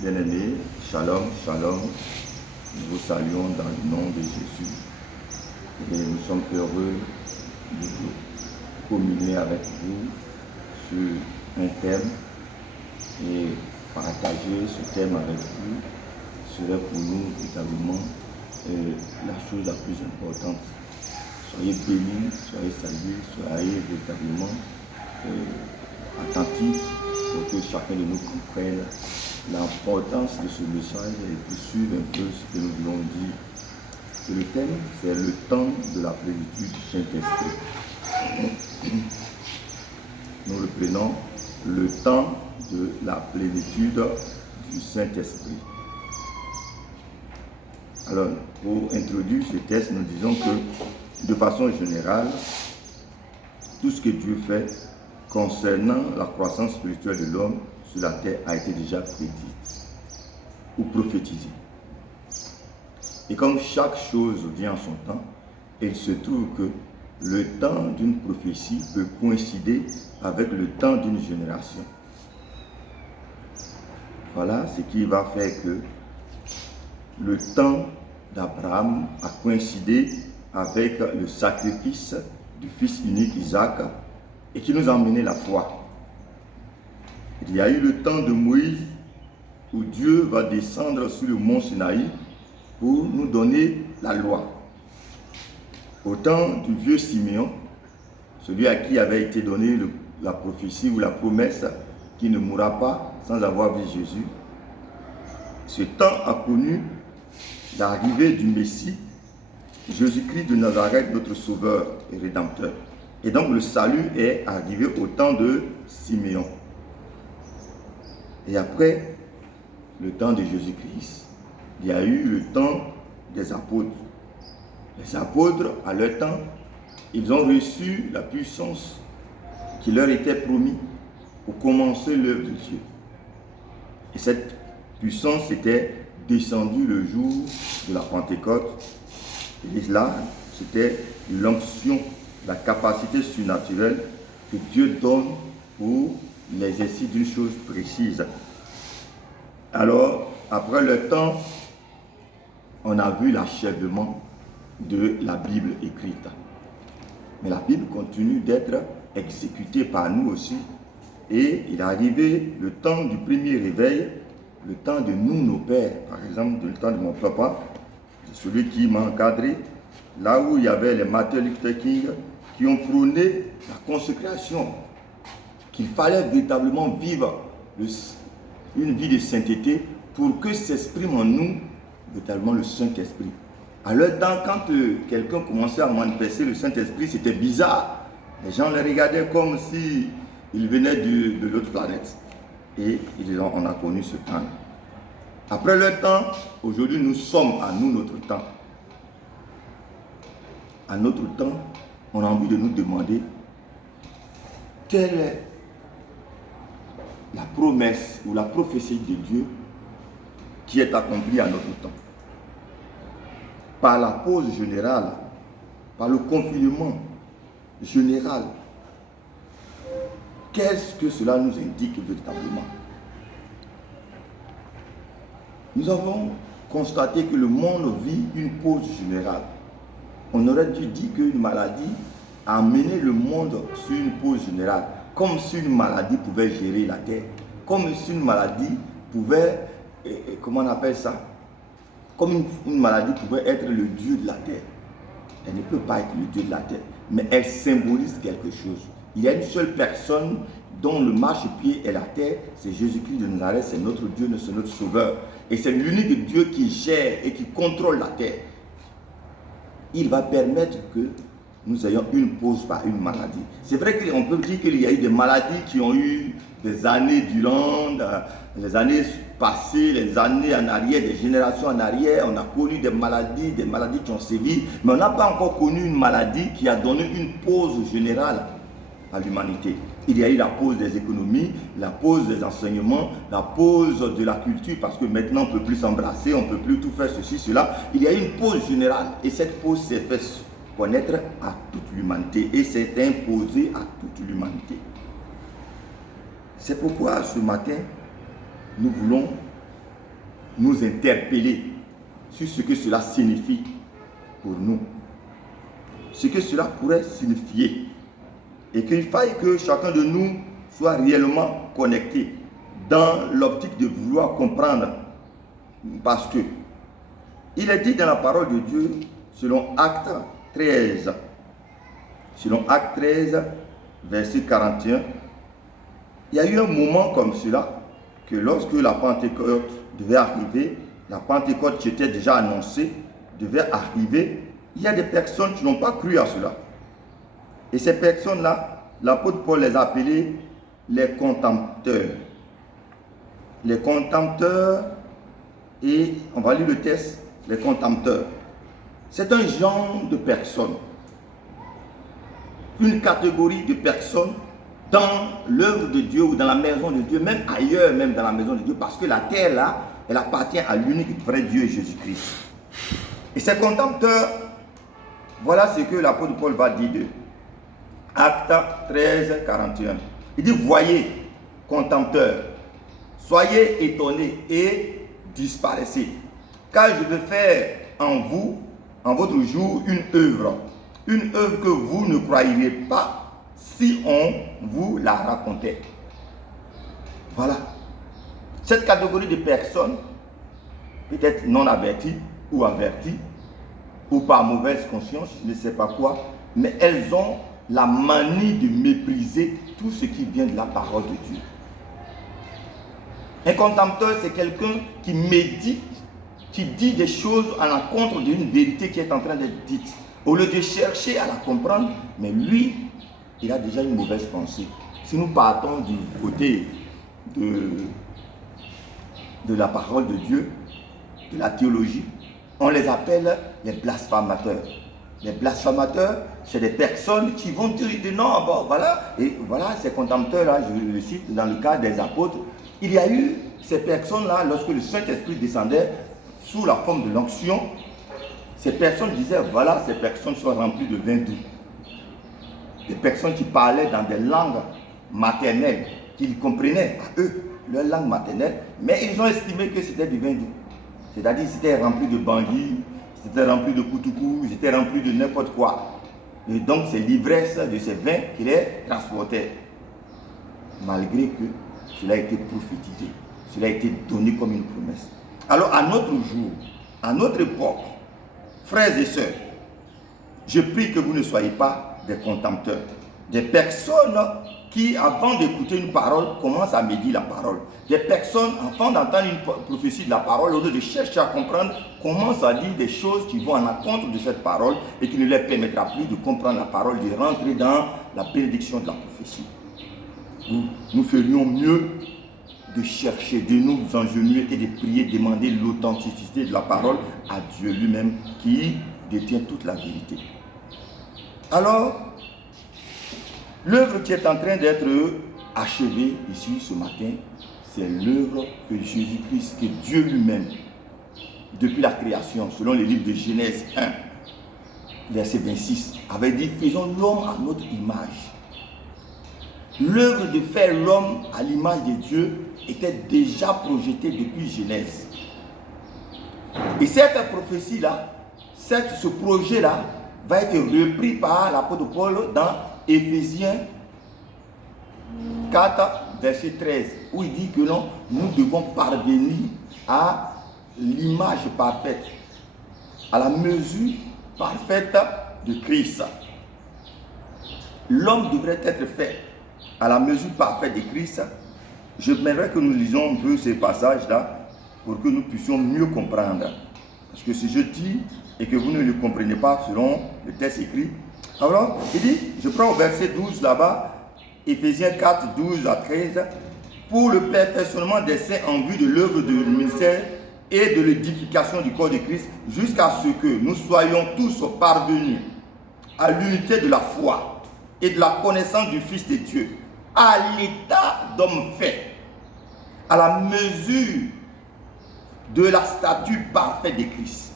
Bien-aimés, shalom, shalom. Nous vous saluons dans le nom de Jésus. Et nous sommes heureux de communier avec vous sur un thème. Et partager ce thème avec vous serait pour nous véritablement la chose la plus importante. Soyez bénis, soyez salués, soyez véritablement attentifs pour que chacun de nous comprenne l'importance de ce message et pour suivre un peu ce que nous voulons dire. Et le thème, c'est le temps de la plénitude du Saint-Esprit. Nous le prenons, le temps de la plénitude du Saint-Esprit. Alors, pour introduire ce texte, nous disons que, de façon générale, tout ce que Dieu fait concernant la croissance spirituelle de l'homme sur la terre a été déjà prédit ou prophétisé. Et comme chaque chose vient en son temps, il se trouve que le temps d'une prophétie peut coïncider avec le temps d'une génération. Voilà ce qui va faire que le temps d'Abraham a coïncidé avec le sacrifice du fils unique Isaac et qui nous a emmené la foi. Il y a eu le temps de Moïse où Dieu va descendre sur le mont Sinaï pour nous donner la loi. Au temps du vieux Siméon, celui à qui avait été donnée la prophétie ou la promesse qui ne mourra pas sans avoir vu Jésus, ce temps a connu l'arrivée du Messie, Jésus-Christ de Nazareth, notre Sauveur et Rédempteur. Et donc le salut est arrivé au temps de Siméon. Et après le temps de Jésus-Christ, il y a eu le temps des apôtres. Les apôtres, à leur temps, ils ont reçu la puissance qui leur était promise pour commencer l'œuvre de Dieu. Et cette puissance était descendue le jour de la Pentecôte. Et là, c'était l'onction, la capacité surnaturelle que Dieu donne pour l'exercice d'une chose précise. Alors, après le temps, on a vu l'achèvement de la Bible écrite. Mais la Bible continue d'être exécutée par nous aussi. Et il est arrivé le temps du premier réveil, le temps de nous, nos pères, par exemple, le temps de mon papa, celui qui m'a encadré, là où il y avait les Martin Luther King qui ont prôné la consécration, qu'il fallait véritablement vivre une vie de sainteté pour que s'exprime en nous véritablement le Saint-Esprit. À leur temps, quand quelqu'un commençait à manifester le Saint-Esprit, c'était bizarre. Les gens les regardaient comme s'ils venaient de l'autre planète. Et on a connu ce temps. Après leur temps, aujourd'hui nous sommes à nous notre temps. À notre temps, on a envie de nous demander quelle est la promesse ou la prophétie de Dieu qui est accomplie à notre temps. Par la pause générale, par le confinement général, qu'est-ce que cela nous indique véritablement? Nous avons constaté que le monde vit une pause générale. On aurait dû dire qu'une maladie a amené le monde sur une pause générale, comme si une maladie pouvait gérer la terre, comme si une maladie pouvait, comment on appelle ça? Comme une maladie pouvait être le Dieu de la terre. Elle ne peut pas être le Dieu de la terre, mais elle symbolise quelque chose. Il y a une seule personne dont le marchepied est la terre, c'est Jésus-Christ de Nazareth, c'est notre Dieu, c'est notre Sauveur. Et c'est l'unique Dieu qui gère et qui contrôle la terre. Il va permettre que nous ayons une pause par une maladie. C'est vrai qu'on peut dire qu'il y a eu des maladies qui ont eu des années durant, les années passées, les années en arrière, des générations en arrière. On a connu des maladies qui ont sévi, mais on n'a pas encore connu une maladie qui a donné une pause générale à l'humanité. Il y a eu la pause des économies, la pause des enseignements, la pause de la culture, parce que maintenant on ne peut plus s'embrasser, on ne peut plus tout faire ceci, cela. Il y a eu une pause générale et cette pause s'est faite connaître à toute l'humanité et s'est imposée à toute l'humanité. C'est pourquoi ce matin, nous voulons nous interpeller sur ce que cela signifie pour nous. Ce que cela pourrait signifier. Et qu'il faille que chacun de nous soit réellement connecté dans l'optique de vouloir comprendre. Parce que il est dit dans la parole de Dieu, selon Acte 13, verset 41, il y a eu un moment comme cela, que lorsque la Pentecôte devait arriver, la Pentecôte qui était déjà annoncée, devait arriver, il y a des personnes qui n'ont pas cru à cela. Et ces personnes-là, l'apôtre Paul les a appelées les contempteurs. Les contempteurs, et on va lire le texte, les contempteurs. C'est un genre de personnes, une catégorie de personnes dans l'œuvre de Dieu ou dans la maison de Dieu, même ailleurs, même dans la maison de Dieu, parce que la terre là, elle appartient à l'unique vrai Dieu, Jésus-Christ. Et ces contempteurs, voilà ce que l'apôtre Paul va dire d'eux. Acte 13, 41. Il dit, voyez, contempteurs, soyez étonnés et disparaissez, car je vais faire en vous, en votre jour, une œuvre que vous ne croiriez pas si on vous la racontait. Voilà. Cette catégorie de personnes, peut-être non averties ou averties, ou par mauvaise conscience, je ne sais pas quoi, mais elles ont la manie de mépriser tout ce qui vient de la parole de Dieu. Un contempteur, c'est quelqu'un qui médite, qui dit des choses à l'encontre d'une vérité qui est en train d'être dite. Au lieu de chercher à la comprendre, mais lui, il a déjà une mauvaise pensée. Si nous partons du côté de la parole de Dieu, de la théologie, on les appelle les blasphémateurs. Les blasphémateurs, c'est des personnes qui vont dire non, bon, voilà, et voilà, ces contempteurs-là, je le cite dans le cas des apôtres, il y a eu ces personnes-là, lorsque le Saint-Esprit descendait sous la forme de l'onction, ces personnes disaient, voilà, ces personnes sont remplies de vin doux. Des personnes qui parlaient dans des langues maternelles, qu'ils comprenaient à eux, leur langue maternelle, mais ils ont estimé que c'était du vin doux. C'est-à-dire c'était rempli de bangui, c'était rempli de koutoukou, c'était rempli de n'importe quoi. Et donc c'est l'ivresse de ces vins qui les transportait. Malgré que cela a été prophétisé, cela a été donné comme une promesse. Alors à notre jour, à notre époque, frères et sœurs, je prie que vous ne soyez pas des contempteurs, des personnes qui, avant d'écouter une parole, commencent à médire la parole. Des personnes, avant d'entendre une prophétie de la parole, au lieu de chercher à comprendre, commencent à dire des choses qui vont en encontre de cette parole et qui ne leur permettra plus de comprendre la parole, de rentrer dans la bénédiction de la prophétie. Nous ferions mieux de chercher, de nous engenouiller et de prier, demander l'authenticité de la parole à Dieu lui-même qui détient toute la vérité. Alors, l'œuvre qui est en train d'être achevée ici ce matin, c'est l'œuvre que Jésus-Christ, que Dieu lui-même, depuis la création, selon les livres de Genèse 1, verset 26, avait dit, faisons l'homme à notre image. L'œuvre de faire l'homme à l'image de Dieu était déjà projetée depuis Genèse. Et cette prophétie-là, ce projet-là, va être repris par l'apôtre Paul dans Éphésiens 4, verset 13, où il dit que non, nous devons parvenir à l'image parfaite, à la mesure parfaite de Christ. L'homme devrait être fait à la mesure parfaite de Christ. J'aimerais que nous lisions un peu ces passages-là pour que nous puissions mieux comprendre. Parce que si je dis et que vous ne le comprenez pas selon le texte écrit, alors il dit, je prends au verset 12 là-bas, Éphésiens 4, 12 à 13, pour le perfectionnement des saints en vue de l'œuvre du ministère et de l'édification du corps de Christ, jusqu'à ce que nous soyons tous parvenus à l'unité de la foi et de la connaissance du Fils de Dieu, à l'état d'homme fait, à la mesure de la stature parfaite de Christ.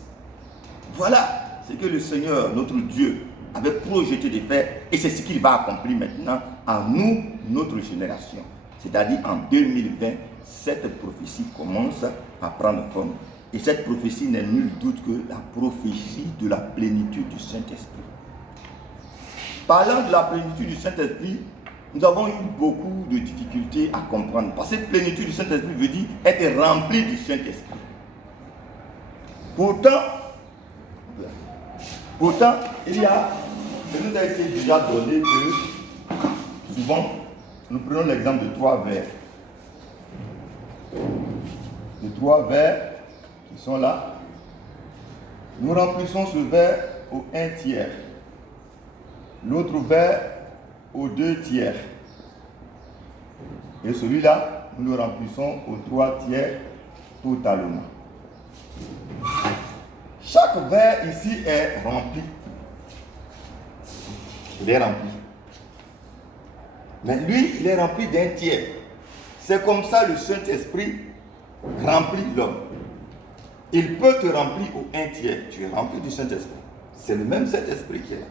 Voilà ce que le Seigneur, notre Dieu, avait projeté de faire, et c'est ce qu'il va accomplir maintenant en nous, notre génération. C'est-à-dire en 2020, cette prophétie commence à prendre forme. Et cette prophétie n'est nul doute que la prophétie de la plénitude du Saint-Esprit. Parlant de la plénitude du Saint-Esprit, nous avons eu beaucoup de difficultés à comprendre. Parce que cette plénitude du Saint-Esprit veut dire être rempli du Saint-Esprit. Pourtant, il nous a été déjà donné que souvent, nous prenons l'exemple de 3 verres. Les 3 verres qui sont là. Nous remplissons ce verre au 1/3. L'autre verre aux 2/3. Et celui-là, nous le remplissons aux 3/3 totalement. Chaque verre ici est rempli. Il est rempli. Mais lui, il est rempli d'1/3. C'est comme ça le Saint-Esprit remplit l'homme. Il peut te remplir au 1/3. Tu es rempli du Saint-Esprit. C'est le même Saint-Esprit qui est là.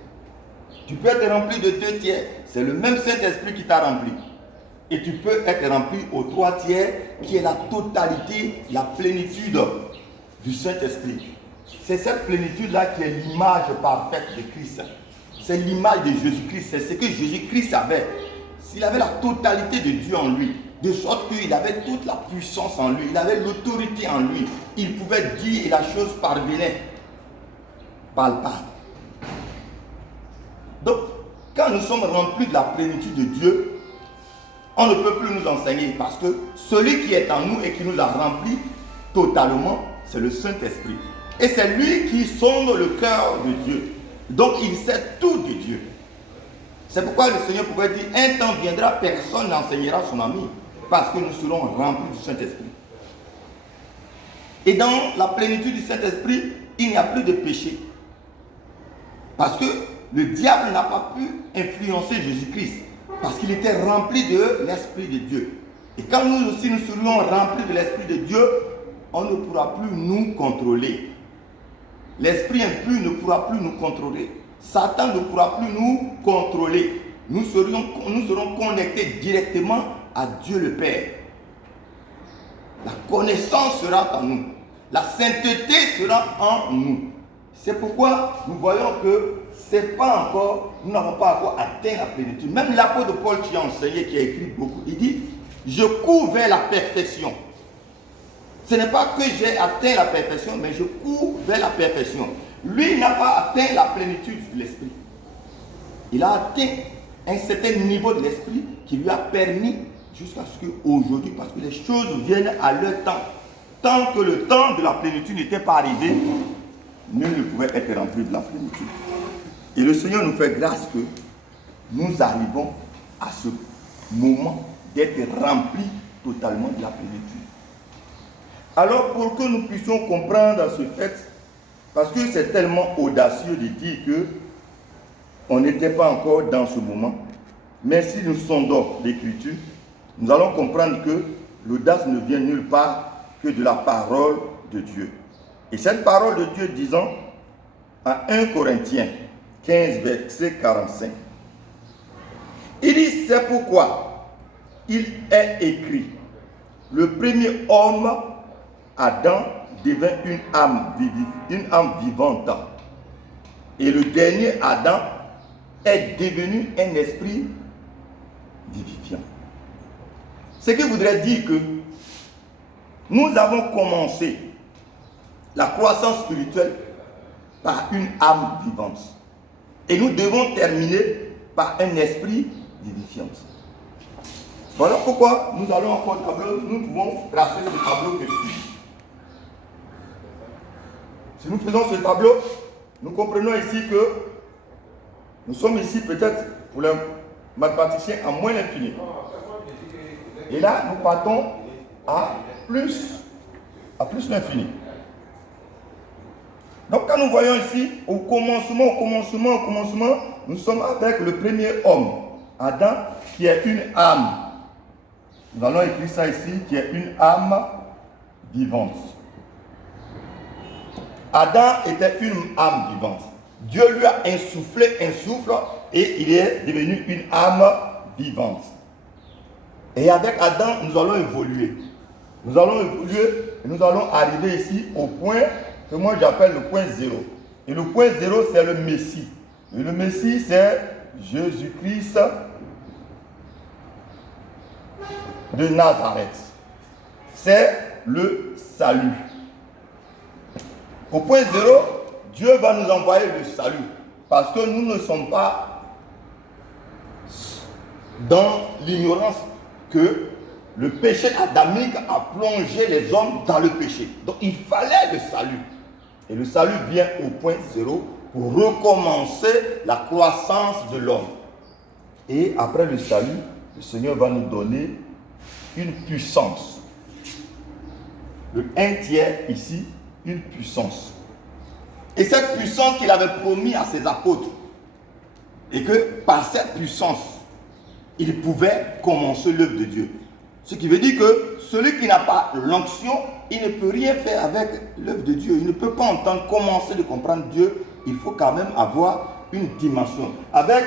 Tu peux être rempli de 2/3. C'est le même Saint-Esprit qui t'a rempli. Et tu peux être rempli au 3/3 qui est la totalité, la plénitude du Saint-Esprit. C'est cette plénitude-là qui est l'image parfaite de Christ. C'est l'image de Jésus-Christ. C'est ce que Jésus-Christ avait. Il avait la totalité de Dieu en lui. De sorte qu'il avait toute la puissance en lui. Il avait l'autorité en lui. Il pouvait dire et la chose parvenait. Palpable. Donc, quand nous sommes remplis de la plénitude de Dieu, on ne peut plus nous enseigner parce que celui qui est en nous et qui nous a remplis totalement, c'est le Saint-Esprit. Et c'est lui qui sonde le cœur de Dieu. Donc, il sait tout de Dieu. C'est pourquoi le Seigneur pouvait dire, un temps viendra, personne n'enseignera son ami, parce que nous serons remplis du Saint-Esprit. Et dans la plénitude du Saint-Esprit, il n'y a plus de péché. Parce que le diable n'a pas pu influencer Jésus-Christ, parce qu'il était rempli de l'Esprit de Dieu. Et quand nous aussi nous serions remplis de l'Esprit de Dieu, on ne pourra plus nous contrôler. L'esprit impur ne pourra plus nous contrôler. Satan ne pourra plus nous contrôler. Nous serons connectés directement à Dieu le Père. La connaissance sera en nous. La sainteté sera en nous. C'est pourquoi nous voyons que nous n'avons pas encore atteint la plénitude. Même l'apôtre Paul qui a enseigné, qui a écrit beaucoup, il dit, je cours vers la perfection. Ce n'est pas que j'ai atteint la perfection, mais je cours vers la perfection. Lui n'a pas atteint la plénitude de l'esprit. Il a atteint un certain niveau de l'esprit qui lui a permis jusqu'à ce qu'aujourd'hui, parce que les choses viennent à leur temps. Tant que le temps de la plénitude n'était pas arrivé, nul ne pouvait être rempli de la plénitude. Et le Seigneur nous fait grâce que nous arrivons à ce moment d'être remplis totalement de la plénitude. Alors pour que nous puissions comprendre ce fait, parce que c'est tellement audacieux de dire que on n'était pas encore dans ce moment, mais si nous sondons l'Écriture, nous allons comprendre que l'audace ne vient nulle part que de la parole de Dieu. Et cette parole de Dieu disant à 1 Corinthiens 15, verset 45, il dit, c'est pourquoi il est écrit, le premier homme, Adam, devint une âme vivante. Et le dernier Adam est devenu un esprit vivifiant. Ce qui voudrait dire que nous avons commencé la croissance spirituelle par une âme vivante. Et nous devons terminer par un esprit vivifiant. Voilà pourquoi nous allons encore au tableau, nous pouvons tracer le tableau que suit. Si nous faisons ce tableau, nous comprenons ici que nous sommes ici peut-être pour le mathématicien à moins l'infini. Et là, nous partons à plus l'infini. Donc quand nous voyons ici, au commencement, nous sommes avec le premier homme, Adam, qui est une âme. Nous allons écrire ça ici, qui est une âme vivante. Adam était une âme vivante. Dieu lui a insufflé un souffle et il est devenu une âme vivante. Et avec Adam, nous allons évoluer. Nous allons évoluer et nous allons arriver ici au point que moi j'appelle le point zéro. Et le point zéro, c'est le Messie. Et le Messie, c'est Jésus-Christ de Nazareth. C'est le salut. Au point zéro, Dieu va nous envoyer le salut. Parce que nous ne sommes pas dans l'ignorance que le péché adamique a plongé les hommes dans le péché. Donc il fallait le salut. Et le salut vient au point zéro pour recommencer la croissance de l'homme. Et après le salut, le Seigneur va nous donner une puissance. Le 1/3 ici, une puissance. Et cette puissance qu'il avait promis à ses apôtres, et que par cette puissance, il pouvait commencer l'œuvre de Dieu. Ce qui veut dire que celui qui n'a pas l'onction, il ne peut rien faire avec l'œuvre de Dieu. Il ne peut pas entendre, commencer de comprendre Dieu. Il faut quand même avoir une dimension. Avec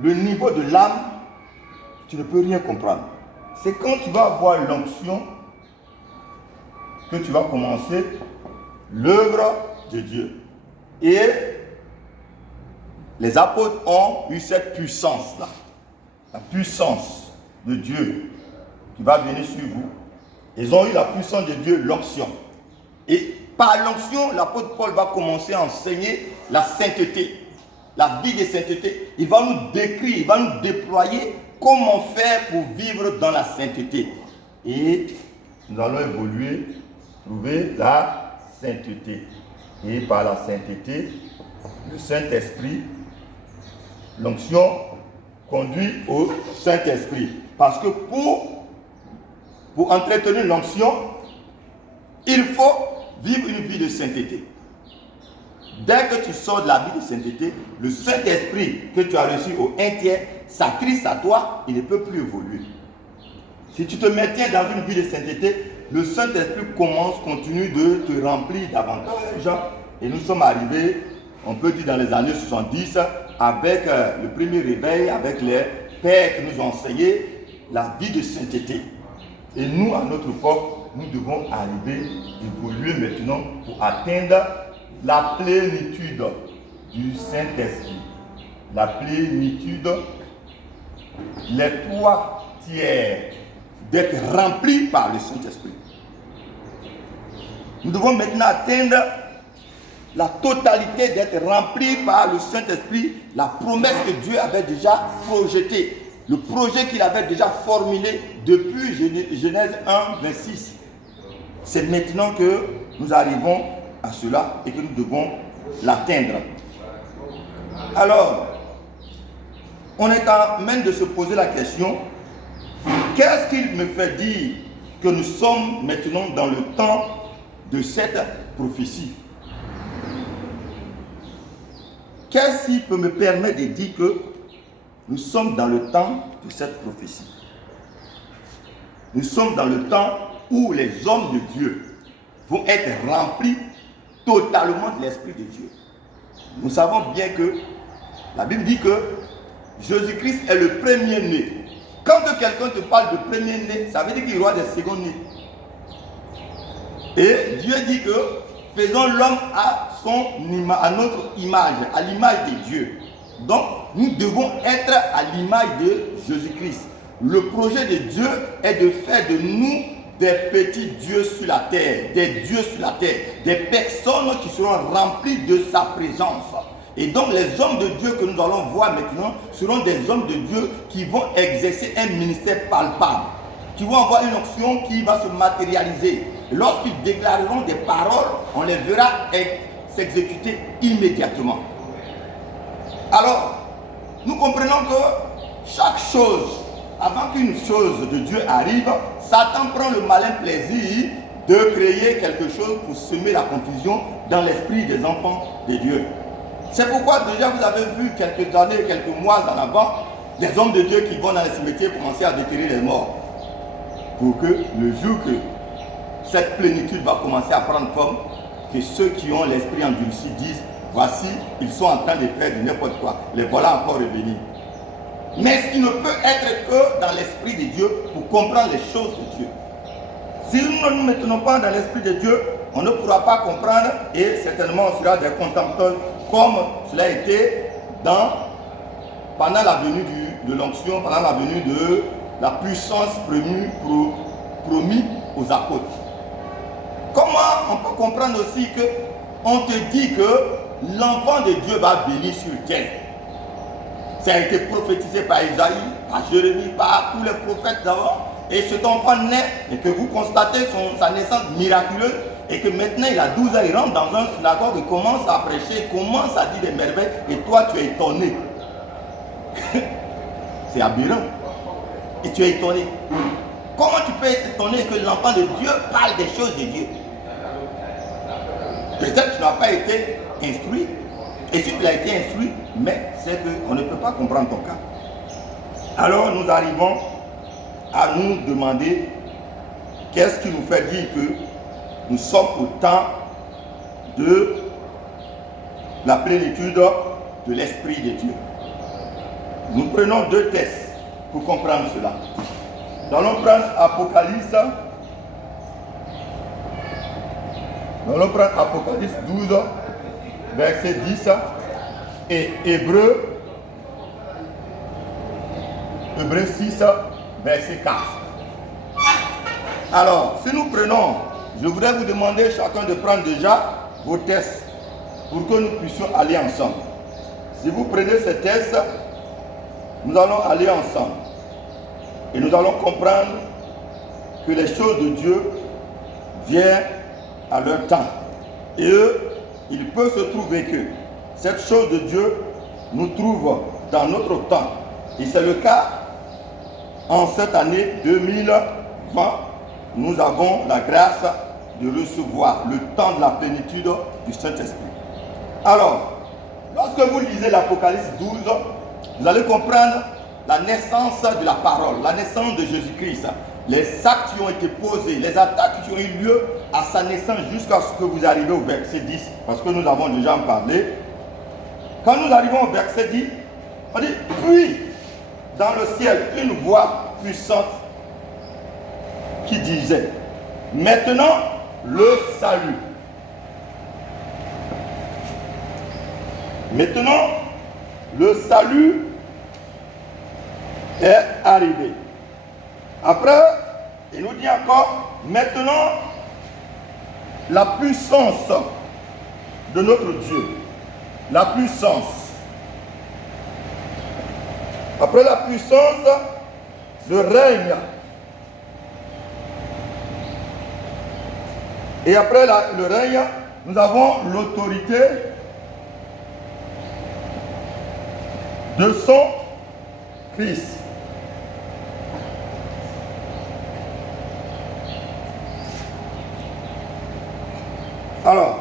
le niveau de l'âme, tu ne peux rien comprendre. C'est quand tu vas avoir l'onction que tu vas commencer l'œuvre de Dieu. Et les apôtres ont eu cette puissance-là. La puissance de Dieu qui va venir sur vous. Ils ont eu la puissance de Dieu, l'onction. Et par l'onction, l'apôtre Paul va commencer à enseigner la sainteté, la vie de sainteté. Il va nous décrire, il va nous déployer comment faire pour vivre dans la sainteté. Et nous allons évoluer, trouver la sainteté. Et par la sainteté, le Saint-Esprit, l'onction conduit au Saint-Esprit. Parce que pour entretenir l'onction, il faut vivre une vie de sainteté. Dès que tu sors de la vie de sainteté, le Saint-Esprit que tu as reçu au 1/3 s'attriste à toi, il ne peut plus évoluer. Si tu te maintiens dans une vie de sainteté, le Saint-Esprit continue de te remplir davantage. Et nous sommes arrivés, on peut dire dans les années 70, avec le premier réveil, avec les pères qui nous ont enseigné la vie de sainteté. Et nous, à notre époque, nous devons arriver, évoluer maintenant pour atteindre la plénitude du Saint-Esprit. La plénitude, les 3/3 d'être remplis par le Saint-Esprit. Nous devons maintenant atteindre la totalité d'être remplis par le Saint-Esprit, la promesse que Dieu avait déjà projetée, le projet qu'il avait déjà formulé depuis Genèse 1, 26. C'est maintenant que nous arrivons à cela et que nous devons l'atteindre. Alors, on est en train de se poser la question, qu'est-ce qu'il me fait dire que nous sommes maintenant dans le temps de cette prophétie? Qu'est-ce qui peut me permettre de dire que nous sommes dans le temps de cette prophétie? Nous sommes dans le temps où les hommes de Dieu vont être remplis totalement de l'Esprit de Dieu. Nous savons bien que la Bible dit que Jésus-Christ est le premier-né. Quand quelqu'un te parle de premier-né, ça veut dire qu'il y aura des seconds-nés. Et Dieu dit que faisons l'homme à notre image, à l'image de Dieu. Donc, nous devons être à l'image de Jésus-Christ. Le projet de Dieu est de faire de nous des petits dieux sur la terre, des dieux sur la terre, des personnes qui seront remplies de sa présence. Et donc, les hommes de Dieu que nous allons voir maintenant seront des hommes de Dieu qui vont exercer un ministère palpable, qui vont avoir une onction qui va se matérialiser. Lorsqu'ils déclareront des paroles, on les verra s'exécuter immédiatement. Alors, nous comprenons que chaque chose, avant qu'une chose de Dieu arrive, Satan prend le malin plaisir de créer quelque chose pour semer la confusion dans l'esprit des enfants de Dieu. C'est pourquoi déjà vous avez vu quelques années, quelques mois en avant, des hommes de Dieu qui vont dans les cimetières commencer à déterrer les morts. Pour que le jour que cette plénitude va commencer à prendre forme, que ceux qui ont l'esprit endurci disent, voici, ils sont en train de faire du n'importe quoi, les voilà encore revenus. Mais ce qui ne peut être que dans l'esprit de Dieu pour comprendre les choses de Dieu. Si nous ne nous mettons pas dans l'esprit de Dieu, on ne pourra pas comprendre et certainement on sera des contempteurs comme cela a été pendant la venue de l'onction, pendant la venue de la puissance promise aux apôtres. Comment on peut comprendre aussi que on te dit que l'enfant de Dieu va venir sur terre? Ça a été prophétisé par Isaïe, par Jérémie, par tous les prophètes d'avant. Et cet enfant naît et que vous constatez sa naissance miraculeuse et que maintenant il a 12 ans, il rentre dans un synagogue, il commence à prêcher, il commence à dire des merveilles et toi tu es étonné. C'est aberrant. Et tu es étonné. Comment tu peux être étonné que l'enfant de Dieu parle des choses de Dieu? Peut-être que tu n'as pas été instruit. Et si tu as été instruit, mais c'est qu'on ne peut pas comprendre ton cas. Alors nous arrivons à nous demander qu'est-ce qui nous fait dire que nous sommes au temps de la plénitude de l'Esprit de Dieu. Nous prenons 2 textes pour comprendre cela. Nous allons prendre Apocalypse. Nous allons prendre Apocalypse 12, verset 10 et Hébreux 6, verset 4. Alors, si nous prenons, je voudrais vous demander chacun de prendre déjà vos tests pour que nous puissions aller ensemble. Si vous prenez ces tests, nous allons aller ensemble et nous allons comprendre que les choses de Dieu viennent à leur temps. Et il peut se trouver que cette chose de Dieu nous trouve dans notre temps. Et c'est le cas en cette année 2020. Nous avons la grâce de recevoir le temps de la plénitude du Saint-Esprit. Alors, lorsque vous lisez l'Apocalypse 12, vous allez comprendre la naissance de la parole, la naissance de Jésus-Christ, les actes qui ont été posés, les attaques qui ont eu lieu à sa naissance jusqu'à ce que vous arrivez au verset 10, parce que nous avons déjà en parlé. Quand nous arrivons au verset 10, on dit, puis dans le ciel, une voix puissante qui disait, maintenant le salut. Maintenant, le salut est arrivé. Après, il nous dit encore, maintenant, la puissance de notre Dieu. La puissance. Après la puissance, le règne. Et après le règne, nous avons l'autorité de son Christ. Alors,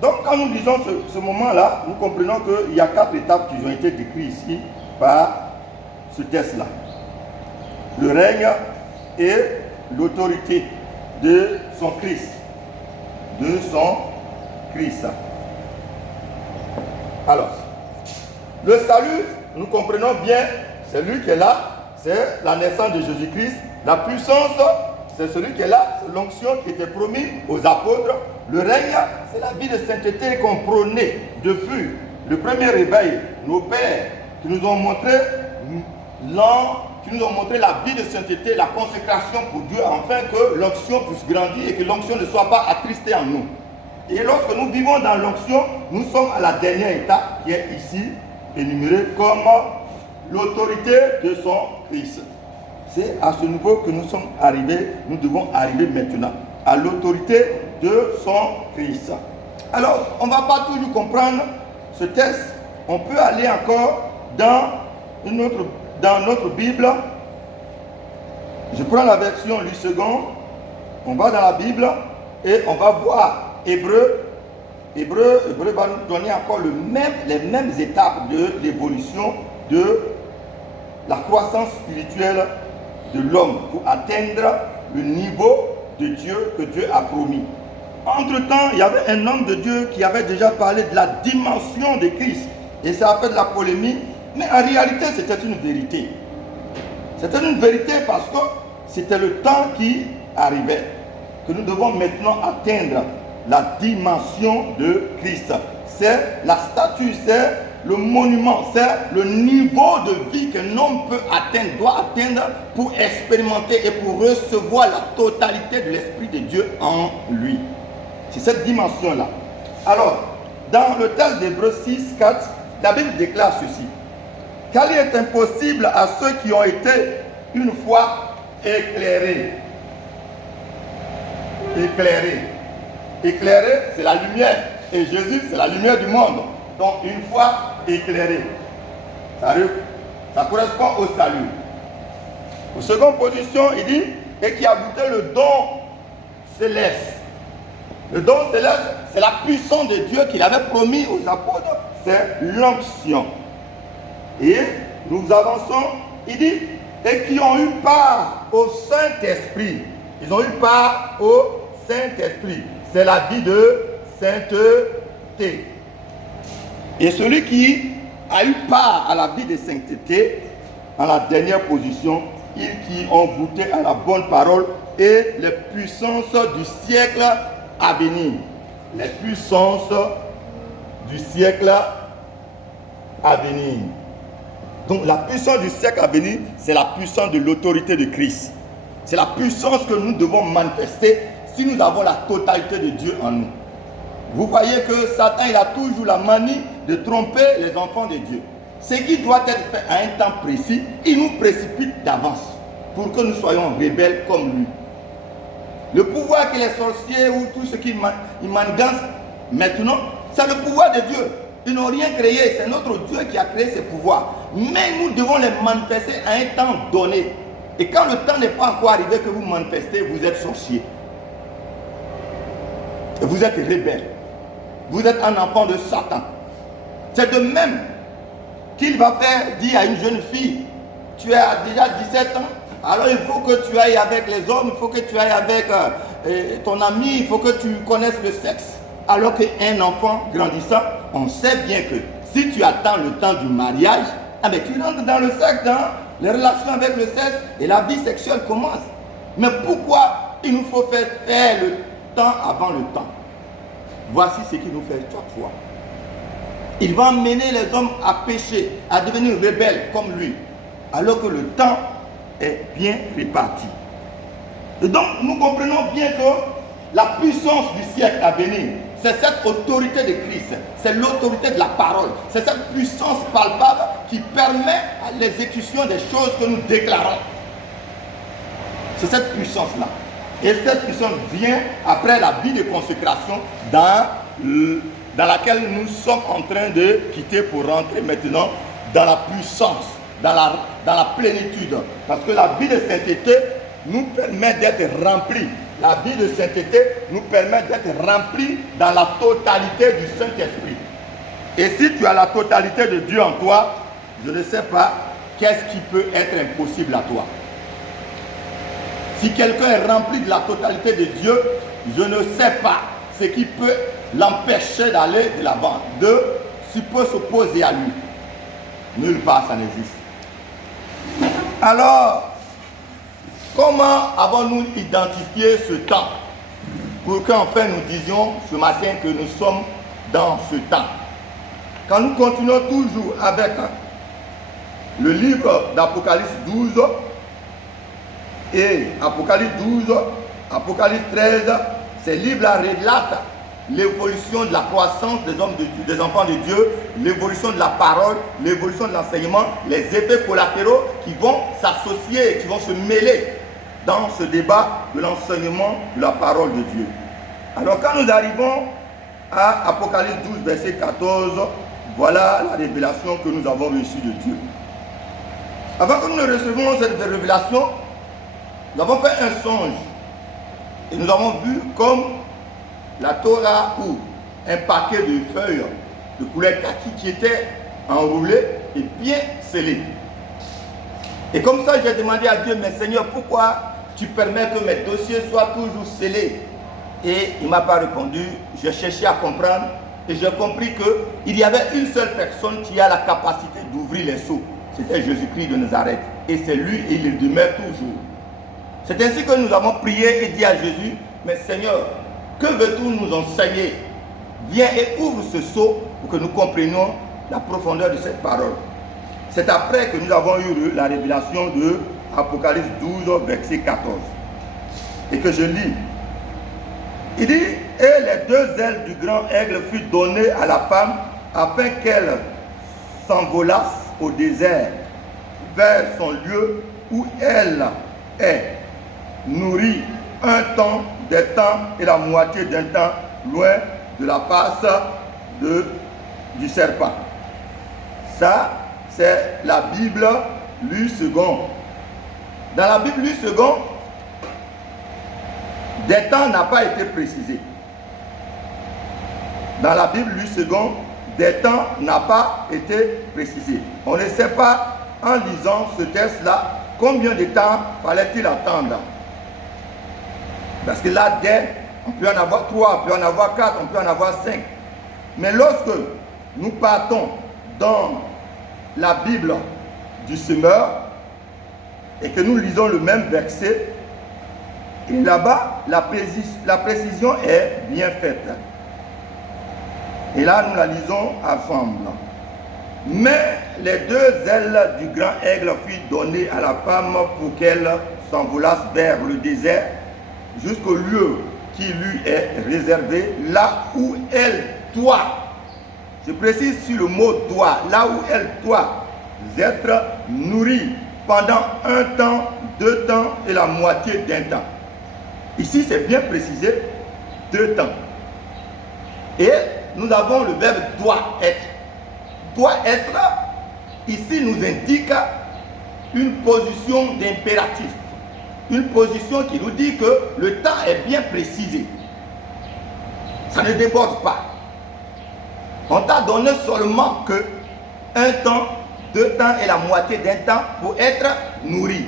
donc quand nous disons ce moment-là, nous comprenons qu'il y a 4 étapes qui ont été décrites ici par ce texte-là. Le règne et l'autorité de son Christ. De son Christ. Alors, le salut, nous comprenons bien, c'est lui qui est là, c'est la naissance de Jésus-Christ. La puissance, c'est celui qui est là, c'est l'onction qui était promise aux apôtres. Le règne, c'est la vie de sainteté qu'on prônait depuis le premier réveil. Nos pères qui nous ont montré la vie de sainteté, la consécration pour Dieu, afin que l'onction puisse grandir et que l'onction ne soit pas attristée en nous. Et lorsque nous vivons dans l'onction, nous sommes à la dernière étape qui est ici énumérée comme l'autorité de son Christ. C'est à ce niveau que nous sommes arrivés, nous devons arriver maintenant à l'autorité de son Christ. Alors, on ne va pas toujours comprendre ce texte. On peut aller encore dans notre Bible. Je prends la version Louis II. On va dans la Bible et on va voir Hébreu va nous donner encore les mêmes étapes de l'évolution de la croissance spirituelle de l'homme pour atteindre le niveau de Dieu que Dieu a promis. Entre-temps, il y avait un homme de Dieu qui avait déjà parlé de la dimension de Christ. Et ça a fait de la polémique. Mais en réalité, c'était une vérité. C'était une vérité parce que c'était le temps qui arrivait. que nous devons maintenant atteindre la dimension de Christ. C'est la statue, c'est le monument, c'est le niveau de vie qu'un homme peut atteindre, doit atteindre pour expérimenter et pour recevoir la totalité de l'Esprit de Dieu en lui. C'est cette dimension-là. Alors, dans le texte d'Hébreux 6, 4, la Bible déclare ceci. Car il est impossible à ceux qui ont été une fois éclairés. Éclairé, c'est la lumière. Et Jésus, c'est la lumière du monde. Donc, une fois éclairé. Ça correspond au salut. En seconde position, il dit, et qui a goûté le don céleste. Le don céleste, c'est la puissance de Dieu qu'il avait promis aux apôtres. C'est l'onction. Et nous avançons, il dit, et qui ont eu part au Saint-Esprit. Ils ont eu part au Saint-Esprit. C'est la vie de sainteté. Et celui qui a eu part à la vie de sainteté, en la dernière position, ils qui ont goûté à la bonne parole et les puissances du siècle à venir. Les puissances du siècle à venir. Donc la puissance du siècle à venir, c'est la puissance de l'autorité de Christ. C'est la puissance que nous devons manifester si nous avons la totalité de Dieu en nous. Vous voyez que Satan, il a toujours la manie de tromper les enfants de Dieu. Ce qui doit être fait à un temps précis, il nous précipite d'avance pour que nous soyons rebelles comme lui. Le pouvoir que les sorciers ou tout ce qui mangancent maintenant, c'est le pouvoir de Dieu. Ils n'ont rien créé, c'est notre Dieu qui a créé ces pouvoirs. Mais nous devons les manifester à un temps donné. Et quand le temps n'est pas encore arrivé que vous manifestez, vous êtes sorcier. Et vous êtes rebelle. Vous êtes un enfant de Satan. C'est de même qu'il va faire dire à une jeune fille, tu as déjà 17 ans, alors il faut que tu ailles avec les hommes, il faut que tu ailles avec ton ami, il faut que tu connaisses le sexe. Alors qu'un enfant grandissant, on sait bien que si tu attends le temps du mariage, tu rentres dans le sexe, dans les relations avec le sexe et la vie sexuelle commence. Mais pourquoi il nous faut faire le temps avant le temps? Voici ce qu'il nous fait chaque fois. Il va amener les hommes à pécher, à devenir rebelles comme lui, alors que le temps est bien réparti. Et donc, nous comprenons bien que la puissance du siècle à venir, c'est cette autorité de Christ, c'est l'autorité de la parole, c'est cette puissance palpable qui permet l'exécution des choses que nous déclarons. C'est cette puissance-là. Et cette puissance vient après la vie de consécration dans laquelle nous sommes en train de quitter pour rentrer maintenant dans la puissance, dans la plénitude. Parce que la vie de sainteté nous permet d'être remplis. La vie de sainteté nous permet d'être remplis dans la totalité du Saint-Esprit. Et si tu as la totalité de Dieu en toi, je ne sais pas qu'est-ce qui peut être impossible à toi. Si quelqu'un est rempli de la totalité de Dieu, je ne sais pas ce qui peut l'empêcher d'aller de l'avant, peut s'opposer à lui. Nulle part ça n'existe. Alors, comment avons-nous identifié ce temps pour qu'enfin nous disions ce matin que nous sommes dans ce temps? Quand nous continuons toujours avec le livre d'Apocalypse 12, et Apocalypse 12, Apocalypse 13, ces livres-là relatent l'évolution de la croissance des hommes de Dieu, des enfants de Dieu, l'évolution de la parole, l'évolution de l'enseignement, les effets collatéraux qui vont s'associer, qui vont se mêler dans ce débat de l'enseignement de la parole de Dieu. Alors quand nous arrivons à Apocalypse 12, verset 14, voilà la révélation que nous avons reçue de Dieu. Avant que nous ne recevions cette révélation, nous avons fait un songe et nous avons vu comme la Torah ou un paquet de feuilles de couleur kaki qui était enroulé et bien scellé. Et comme ça, j'ai demandé à Dieu, mais Seigneur, pourquoi tu permets que mes dossiers soient toujours scellés? Et il ne m'a pas répondu. J'ai cherché à comprendre et j'ai compris qu'il y avait une seule personne qui a la capacité d'ouvrir les sceaux. C'était Jésus-Christ de Nazareth. Et c'est lui et il demeure toujours. C'est ainsi que nous avons prié et dit à Jésus, mais Seigneur, que veux-tu nous enseigner? Viens et ouvre ce sceau pour que nous comprenions la profondeur de cette parole. C'est après que nous avons eu la révélation de Apocalypse 12, verset 14. Et que je lis. Il dit, et les deux ailes du grand aigle furent données à la femme afin qu'elle s'envolasse au désert vers son lieu où elle est nourrie un temps, des temps et la moitié d'un temps loin de la face du serpent. Ça, c'est la Bible lue second. Dans la Bible lue second, des temps n'a pas été précisé. Dans la Bible lue second, des temps n'a pas été précisé. On ne sait pas, en lisant ce texte-là, combien de temps fallait-il attendre. Parce que là, on peut en avoir 3, on peut en avoir 4, on peut en avoir 5. Mais lorsque nous partons dans la Bible du semeur et que nous lisons le même verset, et là-bas, la précision est bien faite. Et là, nous la lisons ensemble. Mais les deux ailes du grand aigle furent données à la femme pour qu'elle s'envolasse vers le désert jusqu'au lieu qui lui est réservé, là où elle doit, je précise sur le mot doit, là où elle doit être nourrie pendant un temps, 2 temps et la moitié d'un temps. Ici, c'est bien précisé, 2 temps. Et nous avons le verbe doit être. Doit être, ici, nous indique une position d'impératif. Une position qui nous dit que le temps est bien précisé. Ça ne déborde pas. On t'a donné seulement que 1 temps, 2 temps et la moitié d'un temps pour être nourri.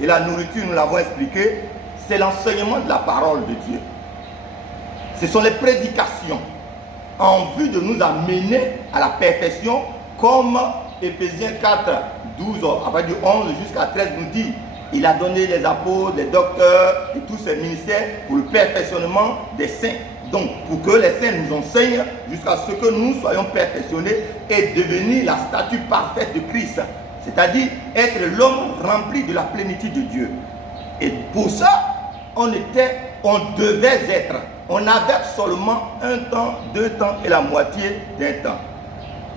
Et la nourriture, nous l'avons expliqué, c'est l'enseignement de la parole de Dieu. Ce sont les prédications en vue de nous amener à la perfection, comme Éphésiens 4, 12, à partir du 11 jusqu'à 13 nous dit. Il a donné les apôtres, les docteurs et tous ces ministères pour le perfectionnement des saints. Donc, pour que les saints nous enseignent jusqu'à ce que nous soyons perfectionnés et devenir la statue parfaite de Christ. C'est-à-dire être l'homme rempli de la plénitude de Dieu. Et pour ça, on devait être. On avait seulement 1 temps, 2 temps et la moitié d'un temps.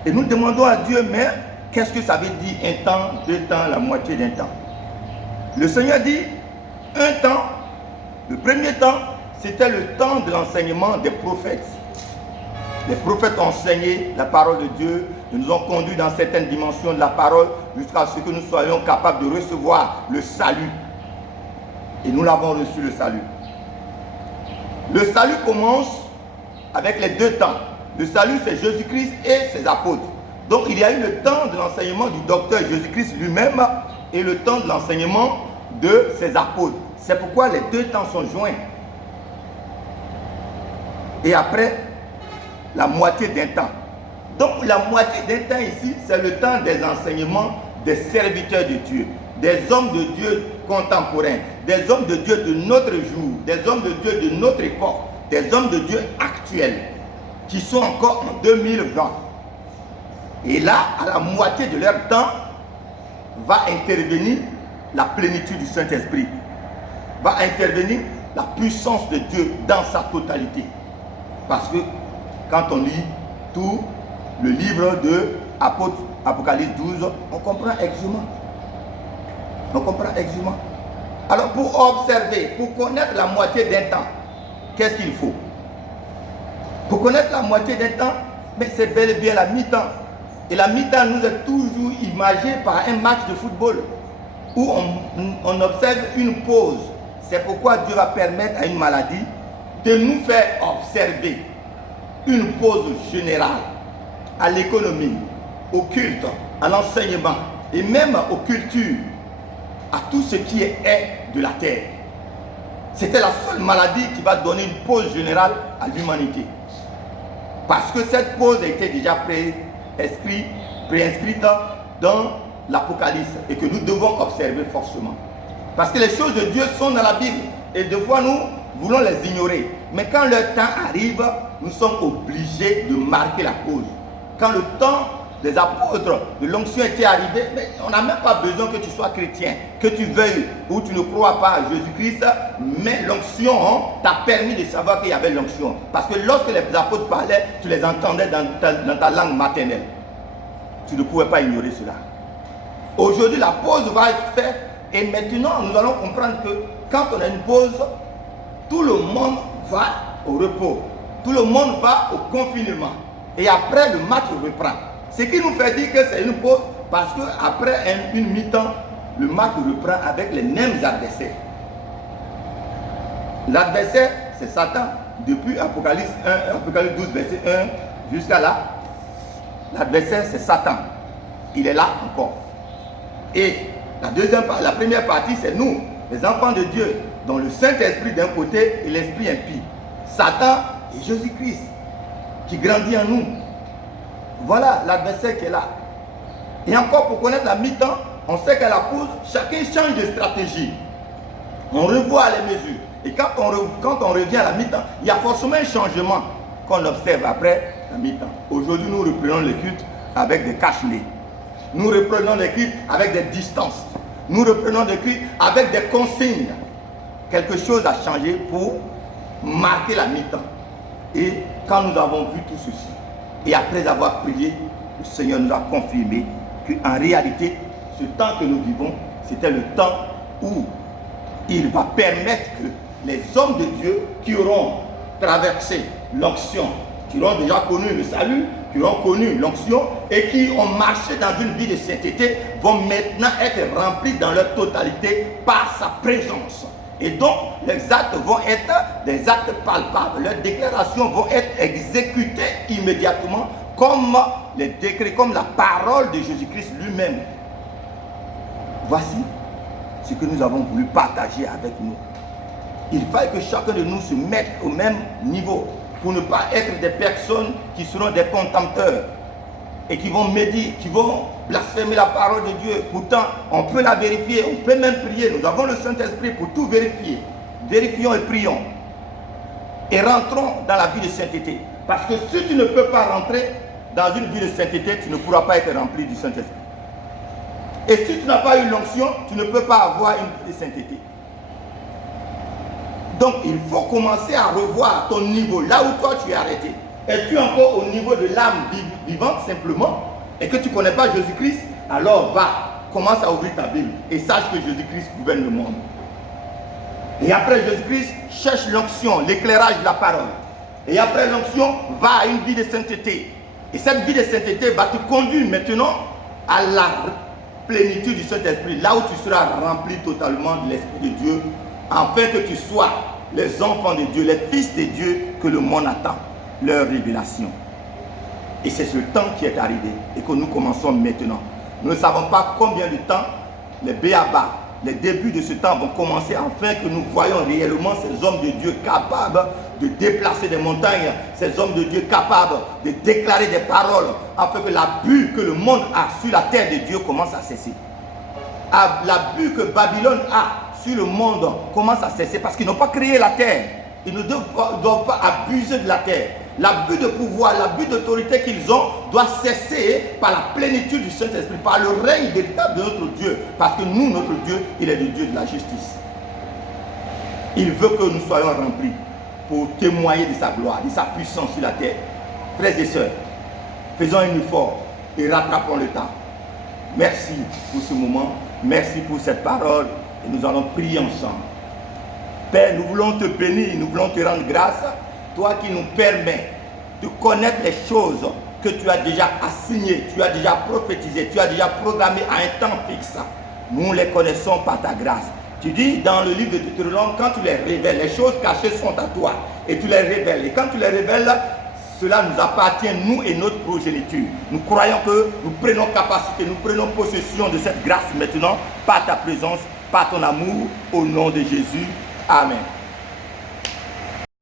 Et nous demandons à Dieu, mais qu'est-ce que ça veut dire 1 temps, 2 temps, la moitié d'un temps? Le Seigneur dit, 1 temps, le premier temps, c'était le temps de l'enseignement des prophètes. Les prophètes ont enseigné la parole de Dieu, ils nous ont conduits dans certaines dimensions de la parole jusqu'à ce que nous soyons capables de recevoir le salut. Et nous l'avons reçu, le salut. Le salut commence avec les 2 temps. Le salut, c'est Jésus-Christ et ses apôtres. Donc, il y a eu le temps de l'enseignement du docteur Jésus-Christ lui-même et le temps de l'enseignement de ses apôtres. C'est pourquoi les 2 temps sont joints. Et après, la moitié d'un temps. Donc, la moitié d'un temps ici, c'est le temps des enseignements des serviteurs de Dieu, des hommes de Dieu contemporains, des hommes de Dieu de notre jour, des hommes de Dieu de notre époque, des hommes de Dieu actuels, qui sont encore en 2020. Et là, à la moitié de leur temps, va intervenir la plénitude du Saint-Esprit. Va intervenir la puissance de Dieu dans sa totalité. Parce que quand on lit tout le livre de Apocalypse 12, on comprend aisément. On comprend aisément. Alors pour observer, pour connaître la moitié d'un temps, qu'est-ce qu'il faut? Pour connaître la moitié d'un temps, mais c'est bel et bien la mi-temps. Et la mi-temps nous est toujours imagée par un match de football où on observe une pause. C'est pourquoi Dieu va permettre à une maladie de nous faire observer une pause générale à l'économie, au culte, à l'enseignement et même aux cultures, à tout ce qui est de la terre. C'était la seule maladie qui va donner une pause générale à l'humanité. Parce que cette pause a été déjà préinscrite dans l'Apocalypse et que nous devons observer forcément. Parce que les choses de Dieu sont dans la Bible. Et des fois, nous voulons les ignorer. Mais quand le temps arrive, nous sommes obligés de marquer la pause. Quand le temps des apôtres, de l'onction était arrivé, mais on n'a même pas besoin que tu sois chrétien, que tu veuilles ou tu ne crois pas à Jésus-Christ, mais l'onction t'a permis de savoir qu'il y avait l'onction. Parce que lorsque les apôtres parlaient, tu les entendais dans ta langue maternelle. Tu ne pouvais pas ignorer cela. Aujourd'hui, la pause va être faite et maintenant, nous allons comprendre que quand on a une pause, tout le monde va au repos. Tout le monde va au confinement. Et après, le match reprend. Ce qui nous fait dire que c'est une pause parce qu'après une mi-temps, le match reprend avec les mêmes adversaires. L'adversaire, c'est Satan. Depuis Apocalypse 12, verset 1 jusqu'à là, l'adversaire, c'est Satan. Il est là encore. Et la première partie, c'est nous, les enfants de Dieu, dont le Saint-Esprit d'un côté et l'Esprit impie. Satan et Jésus-Christ, qui grandit en nous. Voilà l'adversaire qui est là. Et encore pour connaître la mi-temps, on sait qu'à la pause, chacun change de stratégie. On revoit les mesures. Et quand on revient à la mi-temps, il y a forcément un changement qu'on observe après la mi-temps. Aujourd'hui, nous reprenons le culte avec des cache-nez. Nous reprenons les cultes avec des distances. Nous reprenons les cultes avec des consignes. Quelque chose a changé pour marquer la mi-temps. Et quand nous avons vu tout ceci, et après avoir prié, le Seigneur nous a confirmé qu'en réalité, ce temps que nous vivons, c'était le temps où il va permettre que les hommes de Dieu qui auront traversé l'onction, qui auront déjà connu le salut, qui ont connu l'onction et qui ont marché dans une vie de sainteté, vont maintenant être remplis dans leur totalité par sa présence. Et donc, les actes vont être des actes palpables. Leurs déclarations vont être exécutées immédiatement comme les décrets, comme la parole de Jésus-Christ lui-même. Voici ce que nous avons voulu partager avec nous. Il fallait que chacun de nous se mette au même niveau pour ne pas être des personnes qui seront des contempteurs et qui vont médire, qui vont blasphémer la parole de Dieu. Pourtant, on peut la vérifier, on peut même prier. Nous avons le Saint-Esprit pour tout vérifier. Vérifions et prions. Et rentrons dans la vie de sainteté. Parce que si tu ne peux pas rentrer dans une vie de sainteté, tu ne pourras pas être rempli du Saint-Esprit. Et si tu n'as pas eu l'onction, tu ne peux pas avoir une vie de sainteté. Donc, il faut commencer à revoir ton niveau, là où toi tu es arrêté. Es-tu encore au niveau de l'âme vivante simplement et que tu ne connais pas Jésus-Christ? Alors commence à ouvrir ta Bible et sache que Jésus-Christ gouverne le monde. Et après Jésus-Christ, cherche l'onction, l'éclairage de la parole. Et après l'onction, va à une vie de sainteté. Et cette vie de sainteté va te conduire maintenant à la plénitude du Saint-Esprit, là où tu seras rempli totalement de l'Esprit de Dieu, afin que tu sois les enfants de Dieu, les fils de Dieu que le monde attend, leur révélation. Et c'est ce temps qui est arrivé et que nous commençons maintenant. Nous ne savons pas combien de temps les béabas, les débuts de ce temps vont commencer afin que nous voyons réellement ces hommes de Dieu capables de déplacer des montagnes, ces hommes de Dieu capables de déclarer des paroles afin que l'abus que le monde a sur la terre de Dieu commence à cesser. L'abus que Babylone a sur le monde commence à cesser parce qu'ils n'ont pas créé la terre. Ils ne doivent pas abuser de la terre. L'abus de pouvoir, l'abus d'autorité qu'ils ont doit cesser par la plénitude du Saint-Esprit, par le règne véritable de notre Dieu. Parce que nous, notre Dieu, il est le Dieu de la justice. Il veut que nous soyons remplis pour témoigner de sa gloire, de sa puissance sur la terre. Frères et sœurs, faisons un effort et rattrapons le temps. Merci pour ce moment. Merci pour cette parole. Et nous allons prier ensemble. Père, nous voulons te bénir, nous voulons te rendre grâce. Toi qui nous permets de connaître les choses que tu as déjà assignées, tu as déjà prophétisées, tu as déjà programmées à un temps fixe. Nous les connaissons par ta grâce. Tu dis dans le livre de Deutéronome, quand tu les révèles, les choses cachées sont à toi. Et tu les révèles. Et quand tu les révèles, cela nous appartient, nous et notre progéniture. Nous croyons que nous prenons capacité, nous prenons possession de cette grâce maintenant, par ta présence, par ton amour, au nom de Jésus. Amen.